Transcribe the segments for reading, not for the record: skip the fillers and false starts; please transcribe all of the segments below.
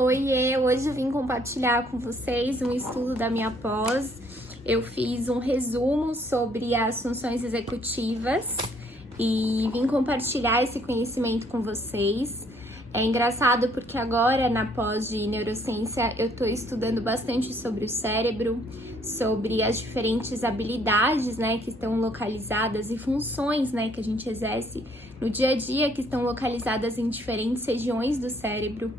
Oiê, hoje eu vim compartilhar com vocês um estudo da minha pós. Eu fiz um resumo sobre as funções executivas e vim compartilhar esse conhecimento com vocês. É engraçado porque agora na pós de neurociência eu estou estudando bastante sobre o cérebro, sobre as diferentes habilidades, que estão localizadas e funções, que a gente exerce no dia a dia que estão localizadas em diferentes regiões do cérebro.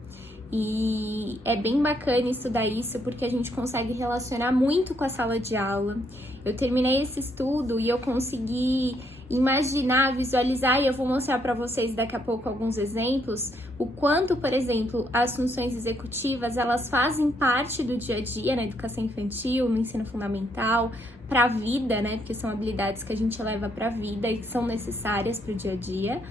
E é bem bacana estudar isso porque a gente consegue relacionar muito com a sala de aula. Eu terminei esse estudo e eu consegui imaginar, visualizar, e eu vou mostrar para vocês daqui a pouco alguns exemplos, o quanto, por exemplo, as funções executivas, elas fazem parte do dia a dia na educação infantil, no ensino fundamental, para a vida, porque são habilidades que a gente leva para a vida e que são necessárias para o dia a dia.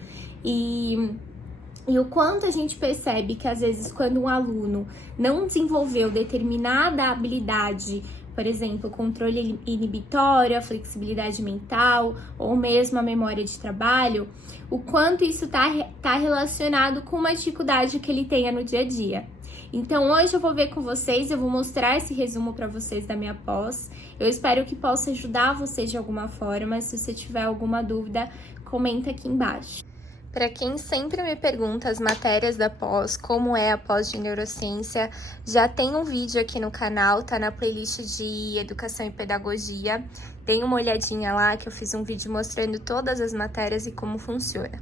E o quanto a gente percebe que, às vezes, quando um aluno não desenvolveu determinada habilidade, por exemplo, controle inibitório, a flexibilidade mental ou mesmo a memória de trabalho, o quanto isso está relacionado com uma dificuldade que ele tenha no dia a dia. Então, hoje eu vou ver com vocês, eu vou mostrar esse resumo para vocês da minha pós. Eu espero que possa ajudar vocês de alguma forma. Se você tiver alguma dúvida, comenta aqui embaixo. Para quem sempre me pergunta as matérias da pós, como é a pós de neurociência, já tem um vídeo aqui no canal, tá na playlist de Educação e Pedagogia. Dêem uma olhadinha lá que eu fiz um vídeo mostrando todas as matérias e como funciona.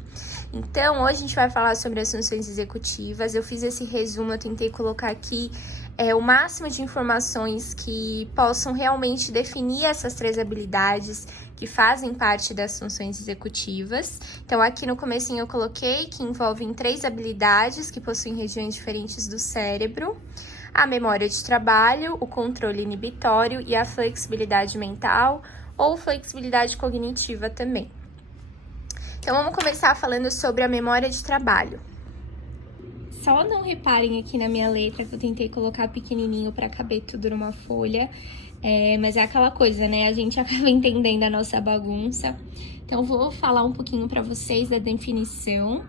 Então, hoje a gente vai falar sobre as funções executivas. Eu fiz esse resumo, eu tentei colocar aqui o máximo de informações que possam realmente definir essas três habilidades que fazem parte das funções executivas. Então, aqui no comecinho eu coloquei que envolvem três habilidades que possuem regiões diferentes do cérebro: a memória de trabalho, o controle inibitório e a flexibilidade mental ou flexibilidade cognitiva também. Então, vamos começar falando sobre a memória de trabalho. Só não reparem aqui na minha letra que eu tentei colocar pequenininho para caber tudo numa folha, mas é aquela coisa, a gente acaba entendendo a nossa bagunça. Então, vou falar um pouquinho para vocês da definição.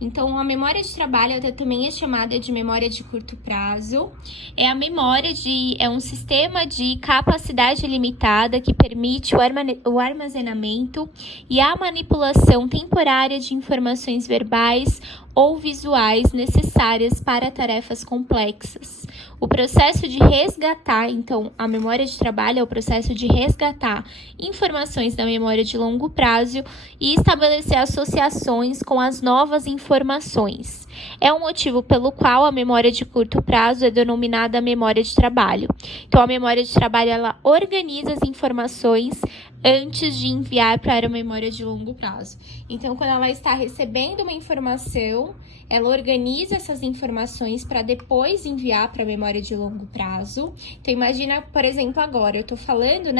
Então, a memória de trabalho também é chamada de memória de curto prazo. É um sistema de capacidade limitada que permite o armazenamento e a manipulação temporária de informações verbais ou visuais necessárias para tarefas complexas. O processo de resgatar, então, a memória de trabalho é o processo de resgatar informações da memória de longo prazo e estabelecer associações com as novas informações. É um motivo pelo qual a memória de curto prazo é denominada memória de trabalho. Então, a memória de trabalho, ela organiza as informações antes de enviar para a memória de longo prazo. Então, quando ela está recebendo uma informação, ela organiza essas informações para depois enviar para a memória de longo prazo. Então, imagina, por exemplo, agora eu estou falando,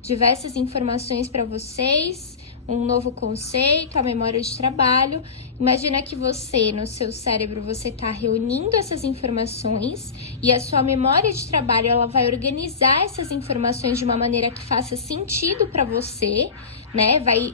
diversas informações para vocês, um novo conceito, a memória de trabalho. Imagina que você, no seu cérebro, você está reunindo essas informações e a sua memória de trabalho, ela vai organizar essas informações de uma maneira que faça sentido para você,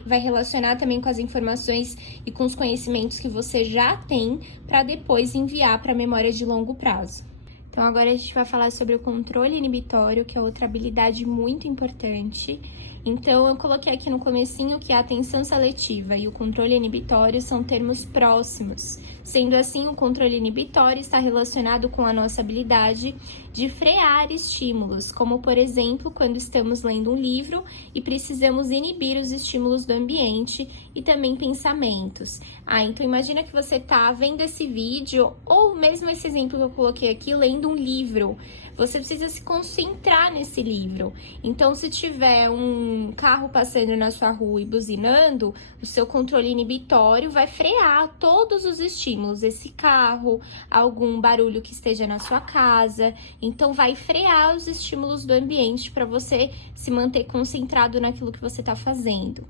Vai relacionar também com as informações e com os conhecimentos que você já tem para depois enviar para a memória de longo prazo. Então, agora a gente vai falar sobre o controle inibitório, que é outra habilidade muito importante. Então, eu coloquei aqui no comecinho que a atenção seletiva e o controle inibitório são termos próximos. Sendo assim, o controle inibitório está relacionado com a nossa habilidade de frear estímulos, como, por exemplo, quando estamos lendo um livro e precisamos inibir os estímulos do ambiente e também pensamentos. Então imagina que você está vendo esse vídeo, ou mesmo esse exemplo que eu coloquei aqui, lendo um livro. Você precisa se concentrar nesse livro. Então, se tiver um carro passando na sua rua e buzinando, o seu controle inibitório vai frear todos os estímulos. Esse carro, algum barulho que esteja na sua casa. Então, vai frear os estímulos do ambiente para você se manter concentrado naquilo que você está fazendo.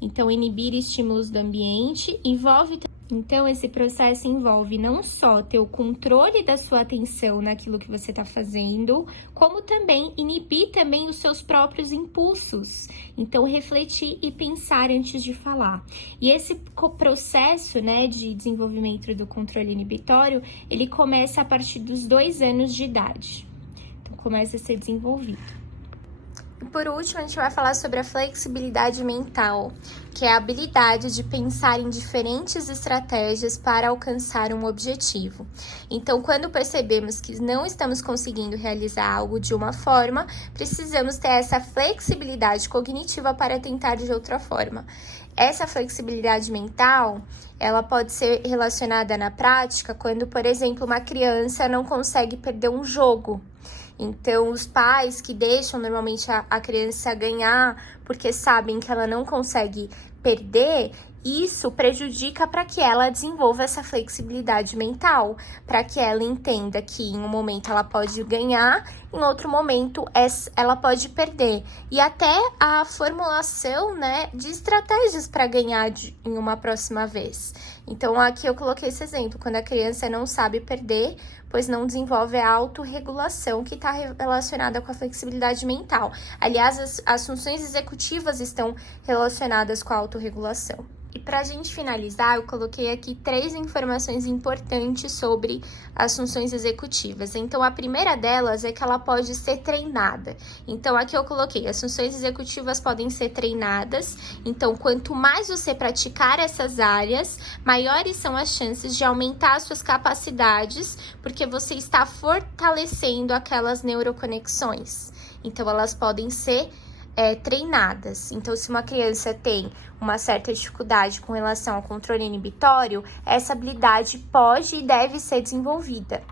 Então, inibir estímulos do ambiente envolve Então, esse processo envolve não só ter o controle da sua atenção naquilo que você está fazendo, como também inibir também os seus próprios impulsos. Então, refletir e pensar antes de falar. E esse processo, né, de desenvolvimento do controle inibitório, ele começa a partir dos 2 anos de idade. Então, começa a ser desenvolvido. E por último, a gente vai falar sobre a flexibilidade mental, que é a habilidade de pensar em diferentes estratégias para alcançar um objetivo. Então, quando percebemos que não estamos conseguindo realizar algo de uma forma, precisamos ter essa flexibilidade cognitiva para tentar de outra forma. Essa flexibilidade mental, ela pode ser relacionada na prática quando, por exemplo, uma criança não consegue perder um jogo. Então, os pais que deixam normalmente a criança ganhar porque sabem que ela não consegue perder, isso prejudica para que ela desenvolva essa flexibilidade mental, para que ela entenda que em um momento ela pode ganhar, em outro momento ela pode perder. E até a formulação, né, de estratégias para ganhar em uma próxima vez. Então, aqui eu coloquei esse exemplo, quando a criança não sabe perder, pois não desenvolve a autorregulação que está relacionada com a flexibilidade mental. Aliás, as funções executivas estão relacionadas com a autorregulação. E para a gente finalizar, eu coloquei aqui 3 informações importantes sobre as funções executivas. Então, a primeira delas é que ela pode ser treinada. Então, aqui eu coloquei, as funções executivas podem ser treinadas. Então, quanto mais você praticar essas áreas, maiores são as chances de aumentar as suas capacidades, porque você está fortalecendo aquelas neuroconexões. Então, elas podem ser treinadas. Então, se uma criança tem uma certa dificuldade com relação ao controle inibitório, essa habilidade pode e deve ser desenvolvida.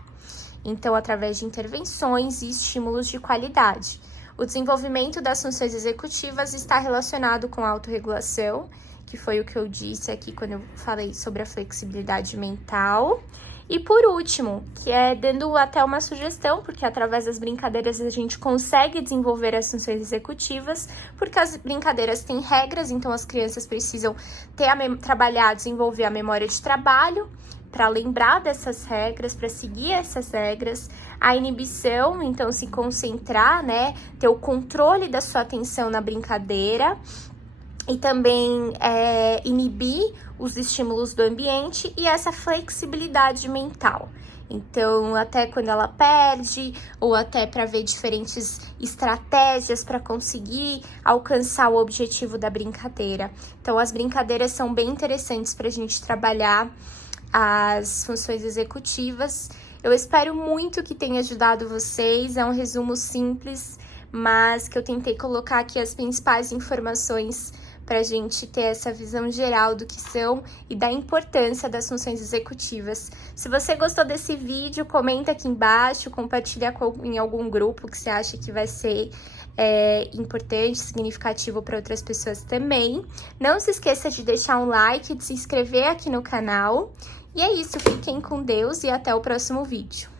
Então, através de intervenções e estímulos de qualidade. O desenvolvimento das funções executivas está relacionado com a autorregulação, que foi o que eu disse aqui quando eu falei sobre a flexibilidade mental. E por último, que é dando até uma sugestão, porque através das brincadeiras a gente consegue desenvolver as funções executivas, porque as brincadeiras têm regras, então as crianças precisam trabalhar, desenvolver a memória de trabalho, para lembrar dessas regras, para seguir essas regras, a inibição, então se concentrar, né, ter o controle da sua atenção na brincadeira, e também inibir os estímulos do ambiente e essa flexibilidade mental. Então, até quando ela perde, ou até para ver diferentes estratégias para conseguir alcançar o objetivo da brincadeira. Então, as brincadeiras são bem interessantes para a gente trabalhar as funções executivas. Eu espero muito que tenha ajudado vocês, é um resumo simples, mas que eu tentei colocar aqui as principais informações para a gente ter essa visão geral do que são e da importância das funções executivas. Se você gostou desse vídeo, comenta aqui embaixo, compartilha em algum grupo que você acha que vai ser importante, significativo para outras pessoas também. Não se esqueça de deixar um like, de se inscrever aqui no canal. E é isso, fiquem com Deus e até o próximo vídeo.